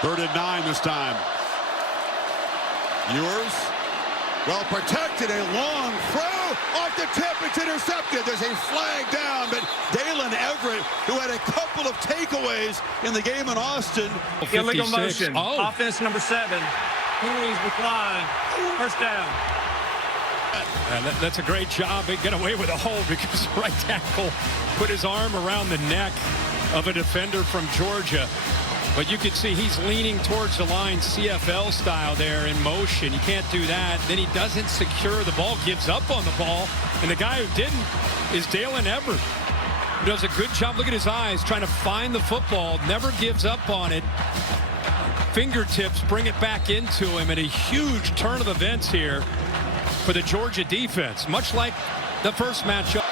3rd and 9 this time. Ewers, well protected, a long throw off the tip. It's intercepted. There's a flag down, but Dalen Everett, who had a couple of takeaways in the game in Austin. Illegal motion. Oh. Offense number 7. Penalties decline. First down. That's a great job. They get away with a hold because the right tackle put his arm around the neck of a defender from Georgia. But you can see he's leaning towards the line CFL style there in motion. You can't do that. Then he doesn't secure the ball, gives up on the ball. And the guy who didn't is Daylen Everett, who does a good job. Look at his eyes trying to find the football, never gives up on it. Fingertips bring it back into him, and a huge turn of events here for the Georgia defense, much like the first matchup.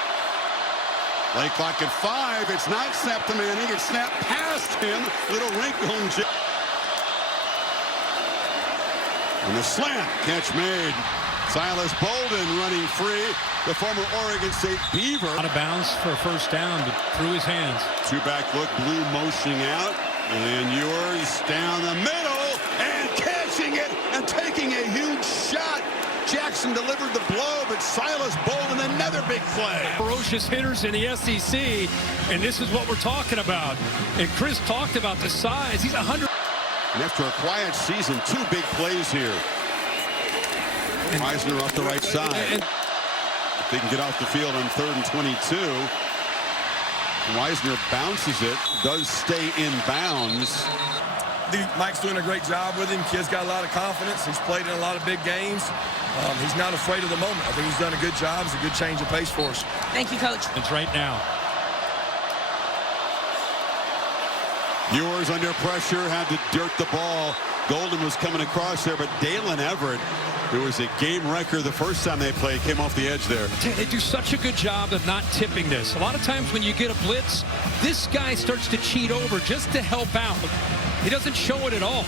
Play clock at 5. It's not snapped to Manning. It's snapped past him. Little wrinkle in Jim. And the slant catch made. Silas Bolden running free. The former Oregon State Beaver. Out of bounds for a first down, but through his hands. Two-back look, Blue motioning out. And Ewers down the middle and catching it and taking a huge shot. Jackson delivered the blow, but Silas Bolden, another big play. Ferocious hitters in the SEC, and this is what we're talking about. And Chris talked about the size. He's 100. And after a quiet season, 2 big plays here. Meisner off the right side. If they can get off the field on 3rd and 22. Meisner bounces it, does stay in bounds. Mike's doing a great job with him. Kid's got a lot of confidence. He's played in a lot of big games. He's not afraid of the moment. I think he's done a good job. It's a good change of pace for us. Thank you, Coach. It's right now. Ewers under pressure, had to dirt the ball. Golden was coming across there, but Dalen Everett, who was a game wrecker the first time they played, came off the edge there. They do such a good job of not tipping this. A lot of times when you get a blitz, this guy starts to cheat over just to help out. He doesn't show it at all.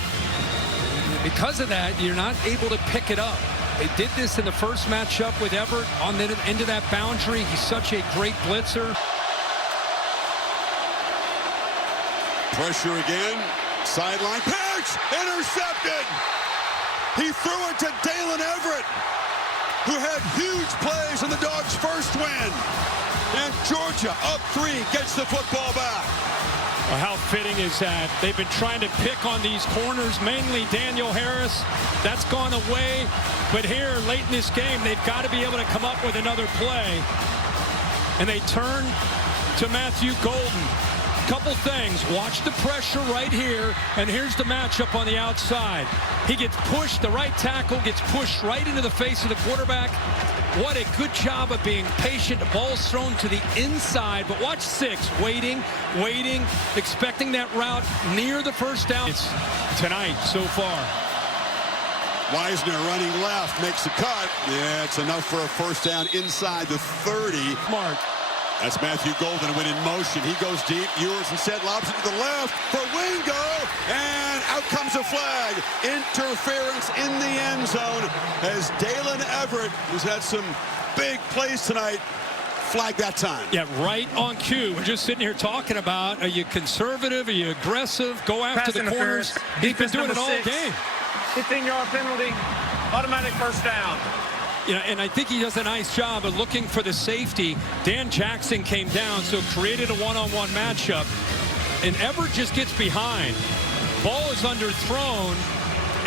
Because of that, you're not able to pick it up. They did this in the first matchup with Everett on the end of that boundary. He's such a great blitzer. Pressure again. Sideline pitch! Intercepted! He threw it to Dalen Everett, who had huge plays in the Dogs' first win. And Georgia, up 3, gets the football back. Well, how fitting is that? They've been trying to pick on these corners, mainly Daniel Harris. That's gone away. But here, late in this game, they've got to be able to come up with another play. And they turn to Matthew Golden. Couple things. Watch the pressure right here. And here's the matchup on the outside. He gets pushed. The right tackle gets pushed right into the face of the quarterback. What a good job of being patient. The ball's thrown to the inside. But watch 6. Waiting, expecting that route near the first down. It's tonight so far. Meisner running left, makes a cut. Yeah, it's enough for a first down inside the 30. Mark. That's Matthew Golden went in motion. He goes deep. Ewers instead lobs it to the left for Wingo. And out comes a flag. Interference in the end zone as Dalen Everett, who's had some big plays tonight, flagged that time. Yeah, right on cue. We're just sitting here talking about, are you conservative? Are you aggressive? Go after the corners. He's been doing it all game. 15-yard penalty. Automatic first down. You know, and I think he does a nice job of looking for the safety. Dan Jackson came down, so created a one-on-one matchup. And Everett just gets behind. Ball is underthrown.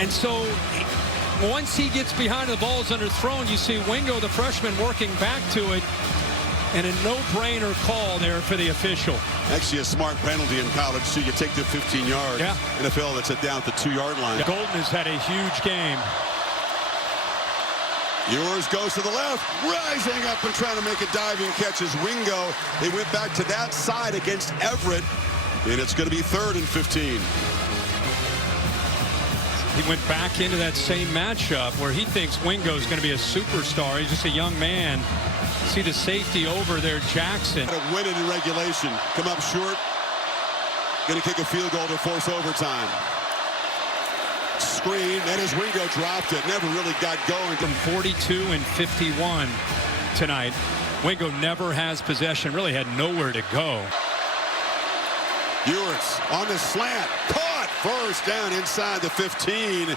And so once he gets behind and the ball is underthrown, you see Wingo, the freshman, working back to it. And a no-brainer call there for the official. Actually a smart penalty in college, so you take the 15 yards. Yeah. NFL, that's it down at the 2-yard line. Golden has had a huge game. Ewers goes to the left, rising up and trying to make a diving catch as Wingo. They went back to that side against Everett, and it's going to be 3rd and 15. He went back into that same matchup where he thinks Wingo is going to be a superstar. He's just a young man. See the safety over there, Jackson. To win it in regulation. Come up short. Going to kick a field goal to force overtime. Screen, and as Wingo dropped it, never really got going. From 42 and 51 tonight. Wingo never has possession, really had nowhere to go. Ewers on the slant, caught, First down inside the 15.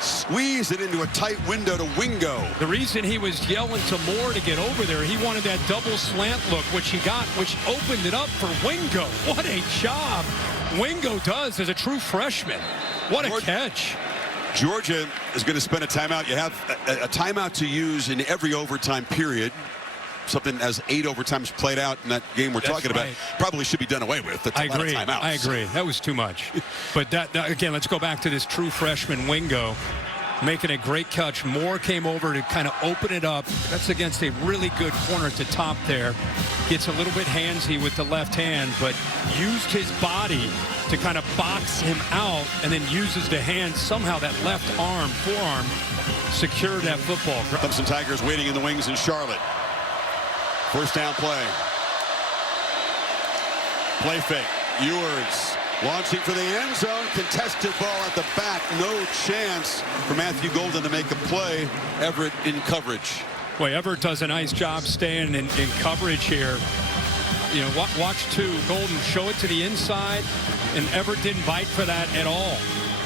Squeeze it into a tight window to Wingo. The reason he was yelling to Moore to get over there, he wanted that double slant look, which he got, which opened it up for Wingo. What a job Wingo does as a true freshman. What a catch. Georgia is going to spend a timeout. You have a timeout to use in every overtime period. Something as 8 overtimes played out in that game we're talking about probably should be done away with. I agree. I agree. That was too much. But that again, let's go back to this true freshman Wingo making a great catch. Moore came over to kind of open it up. That's against a really good corner at the top there. Gets a little bit handsy with the left hand, but used his body to kind of box him out, and then uses the hand. Somehow that left arm, forearm, secured that football. Clemson Tigers waiting in the wings in Charlotte. First down play. Play fake. Ewers launching for the end zone. Contested ball at the back. No chance for Matthew Golden to make a play. Everett in coverage. Boy, Everett does a nice job staying in coverage here. You know, watch Golden show it to the inside, and Everett didn't bite for that at all.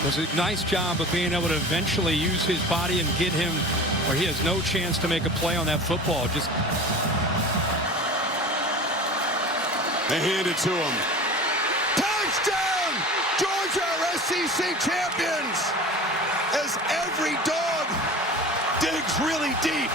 Does a nice job of being able to eventually use his body and get him where he has no chance to make a play on that football. Just they hand it to him. Touchdown! Georgia are SEC champions as every dog digs really deep.